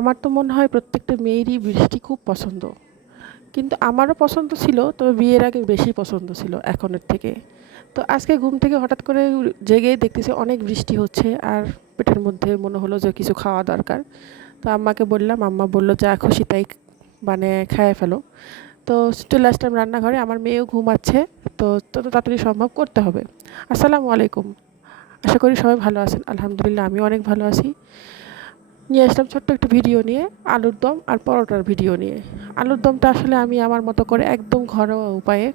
আমার তো মনে হয় প্রত্যেকটা মেয়েরই বৃষ্টি খুব পছন্দ। কিন্তু আমারও পছন্দ ছিল, তবে বিয়ের আগে বেশি পছন্দ ছিল এখনের থেকে। তো আজকে ঘুম থেকে হঠাৎ করে জেগেই দেখতেছি অনেক বৃষ্টি হচ্ছে, আর পেটের মধ্যে মনে হলো যে কিছু খাওয়া দরকার। তো আম্মাকে বললাম, আম্মা বলল যা খুশি তাই মানে খেয়ে ফেলো। তো চলে আসলাম রান্নাঘরে, আমার মেয়েও ঘুমাচ্ছে। তো তত তাড়াতাড়ি সম্ভব করতে হবে। আসসালামু আলাইকুম। আশা করি সবাই ভালো আছেন। আলহামদুলিল্লাহ আমিও অনেক ভালো আছি। নিয়ে আসলাম ছোট্ট একটা ভিডিও নিয়ে, আলুর দম আর পরোটার ভিডিও নিয়ে। আলুর দমটা আসলে আমি আমার মতো করে একদম ঘরোয়া উপায়ে,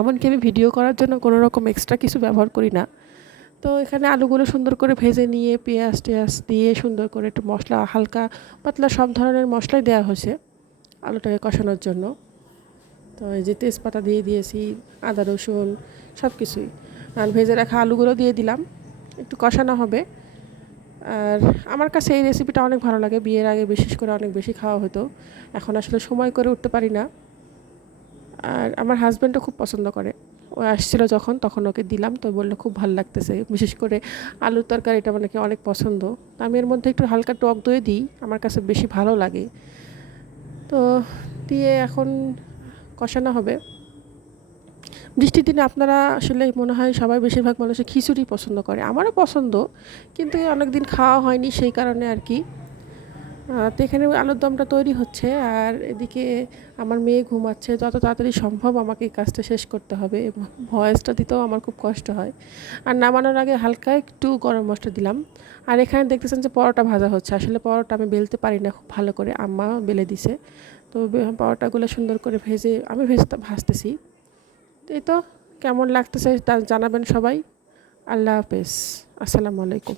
এমনকি আমি ভিডিও করার জন্য কোনো রকম এক্সট্রা কিছু ব্যবহার করি না। তো এখানে আলুগুলো সুন্দর করে ভেজে নিয়ে পেঁয়াজ টেয়াজ দিয়ে সুন্দর করে একটু মশলা, হালকা পাতলা সব ধরনের মশলাই দেওয়া হয়েছে আলুটাকে কষানোর জন্য। তো এই যে তেজপাতা দিয়ে দিয়েছি, আদা রসুন সব কিছুই, আর ভেজে রাখা আলুগুলো দিয়ে দিলাম, একটু কষানো হবে। আর আমার কাছে এই রেসিপিটা অনেক ভালো লাগে, বিয়ের আগে বিশেষ করে অনেক বেশি খাওয়া হতো, এখন আসলে সময় করে উঠতে পারি না। আর আমার হাজব্যান্ডও খুব পছন্দ করে, ও আসছিলো যখন তখন ওকে দিলাম, তো বললো খুব ভালো লাগতেছে, বিশেষ করে আলুর তরকারিটা মানে কি অনেক পছন্দ। তো আমি এর মধ্যে একটু হালকা টক দই দিই, আমার কাছে বেশি ভালো লাগে। তো দিয়ে এখন কষানো হবে। বৃষ্টির দিনে আপনারা আসলে মনে হয় সবাই, বেশিরভাগ মানুষই খিচুড়ি পছন্দ করে, আমারও পছন্দ, কিন্তু অনেক দিন খাওয়া হয়নি সেই কারণে আর কি। তো এখানে আলুর দমটা তৈরি হচ্ছে, আর এদিকে আমার মেয়ে ঘুমাচ্ছে। যত তাড়াতাড়ি সম্ভব আমাকে এই কাজটা শেষ করতে হবে, এবং ভয়েসটা দিতেও আমার খুব কষ্ট হয়। আর নামানোর আগে হালকা একটু গরম মশলা দিলাম। আর এখানে দেখতেছেন যে পরোটা ভাজা হচ্ছে, আসলে পরোটা আমি বেলতে পারি না খুব ভালো করে, আম্মা বেলে দিছে। তো পরোটাগুলো সুন্দর করে আমি ভাজতেছি। তো এই তো, কেমন লাগতেছে তা জানাবেন সবাই। আল্লাহ হাফেজ। আসসালামু আলাইকুম।